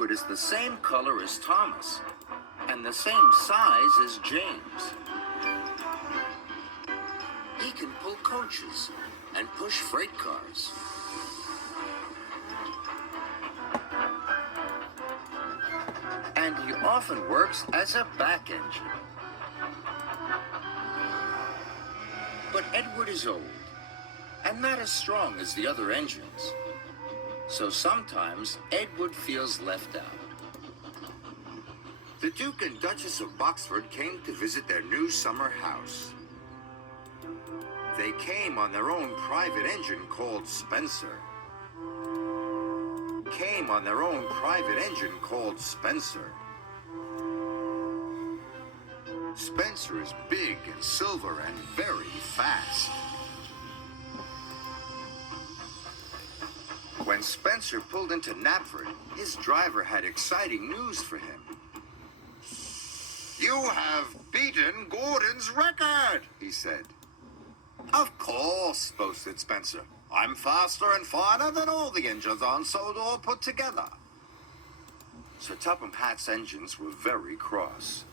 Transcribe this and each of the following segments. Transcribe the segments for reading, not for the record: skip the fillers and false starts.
Edward is the same color as Thomas and the same size as James. He can pull coaches and push freight cars. And he often works as a back engine. But Edward is old and not as strong as the other engines. So sometimes Edward feels left out. The Duke and Duchess of BoxFord came to visit their new summer house. They came on their own private engine called Spencer. Spencer is big and silver and very fast. When Spencer pulled into Knapford, his driver had exciting news for him. "You have beaten Gordon's record," he said. "Of course," boasted Spencer. "I'm faster and finer than all the engines on Sodor put together." Sir Topham Hatt's engines were very cross.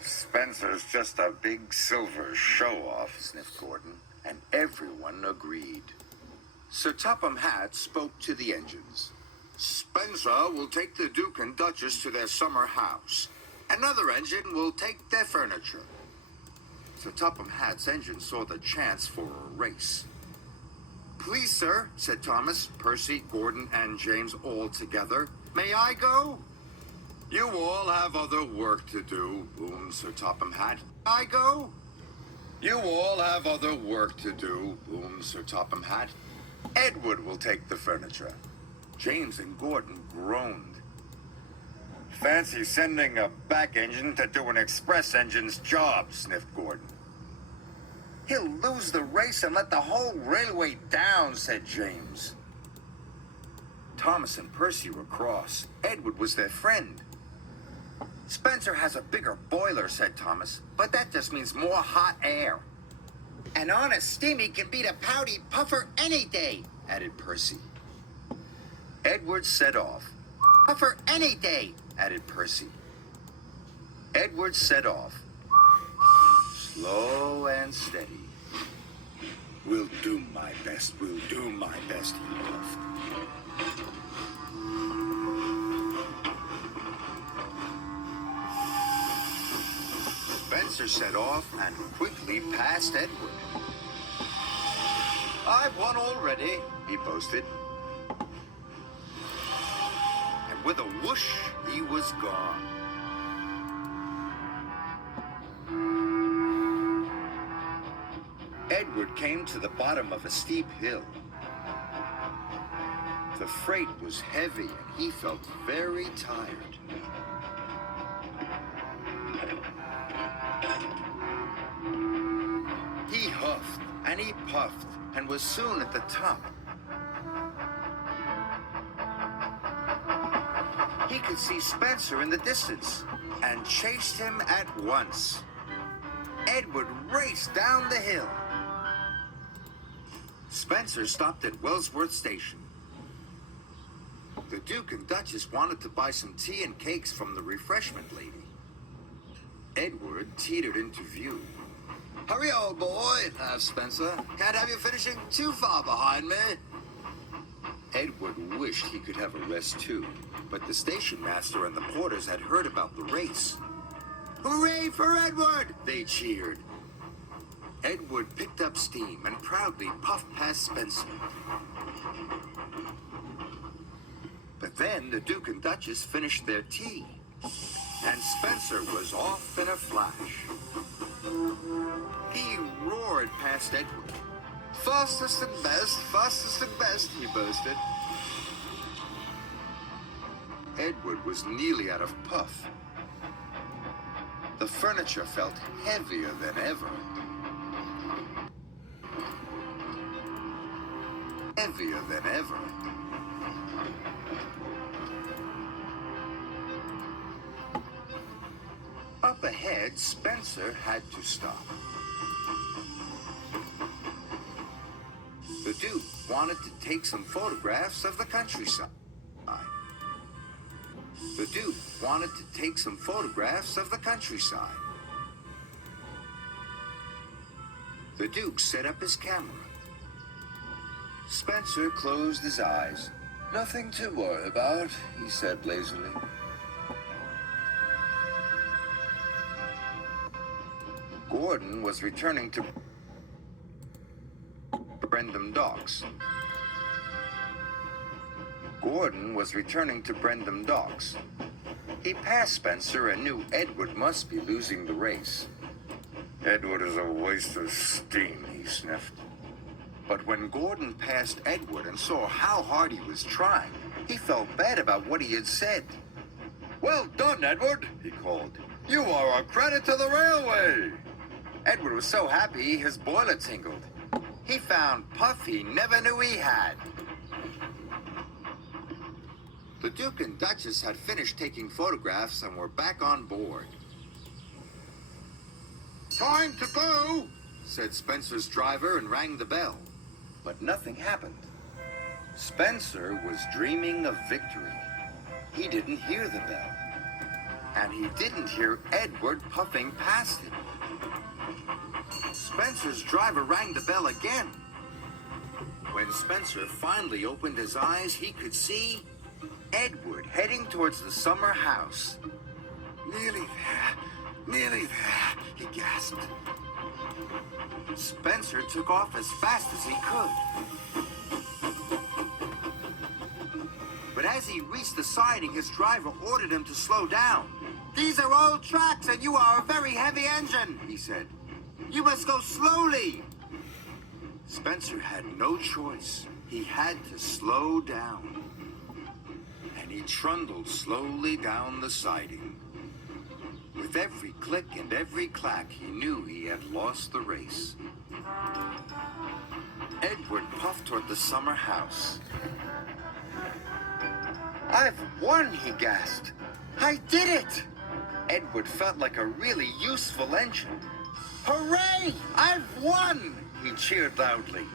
"Spencer's just a big silver show-off," sniffed Gordon, and everyone agreed. Sir Topham Hatt spoke to the engines. "Spencer will take the Duke and Duchess to their summer house. Another engine will take their furniture." Sir Topham Hatt's engine saw the chance for a race. "Please, sir," said Thomas, Percy, Gordon, and James all together. "May I go?" "You all have other work to do," boomed Sir Topham Hatt. "I go?" "You all have other work to do," boomed Sir Topham Hatt. "Edward will take the furniture." James and Gordon groaned. "Fancy sending a back engine to do an express engine's job," sniffed Gordon. "He'll lose the race and let the whole railway down," said James. Thomas and Percy were cross. Edward was their friend. "Spencer has a bigger boiler," said Thomas, "but that just means more hot air." "An honest steamy can beat a pouty puffer any day," added Percy. Edward set off. "Puffer any day," added Percy. Edward set off. Slow and steady. "We'll do my best, we'll do my best," he puffed. Spencer set off and quickly passed Edward. "I've won already," he boasted. And with a whoosh, he was gone. Edward came to the bottom of a steep hill. The freight was heavy and he felt very tired. He huffed and he puffed and was soon at the top. He could see Spencer in the distance and chased him at once. Edward raced down the hill. Spencer stopped at Wellsworth Station. The Duke and Duchess wanted to buy some tea and cakes from the refreshment lady. Edward teetered into view. "Hurry, old boy," laughed Spencer. "Can't have you finishing too far behind me." Edward wished he could have a rest too, but the stationmaster and the porters had heard about the race. "Hooray for Edward!" they cheered. Edward picked up steam and proudly puffed past Spencer. But then the Duke and Duchess finished their tea, and Spencer was off in a flash. He roared past Edward. Fastest and best, he boasted. Edward was nearly out of puff. The furniture felt heavier than ever. Heavier than ever. Up ahead, Spencer had to stop. The Duke wanted to take some photographs of the countryside. The Duke wanted to take some photographs of the countryside. The Duke set up his camera. Spencer closed his eyes. "Nothing to worry about," he said lazily. Gordon was returning to Brendam Docks. Gordon was returning to Brendam Docks. He passed Spencer and knew Edward must be losing the race. "Edward is a waste of steam," he sniffed. But when Gordon passed Edward and saw how hard he was trying, he felt bad about what he had said. "Well done, Edward," he called. "You are a credit to the railway." Edward was so happy his boiler tingled. He found puff he never knew he had. The Duke and Duchess had finished taking photographs and were back on board. "Time to go," said Spencer's driver and rang the bell. But nothing happened. Spencer was dreaming of victory. He didn't hear the bell. And he didn't hear Edward puffing past him. Spencer's driver rang the bell again. When Spencer finally opened his eyes, he could see Edward heading towards the summer house. Nearly there, he gasped. Spencer took off as fast as he could. But as he reached the siding, his driver ordered him to slow down. "These are old tracks and you are a very heavy engine," he said. "You must go slowly." Spencer had no choice. He had to slow down. And he trundled slowly down the siding. With every click and every clack, he knew he had lost the race. Edward puffed toward the summer house. "I've won," he gasped. "I did it!" Edward felt like a really useful engine. "Hooray! I've won!" he cheered loudly.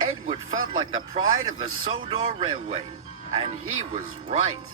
Edward felt like the pride of the Sodor Railway, and he was right.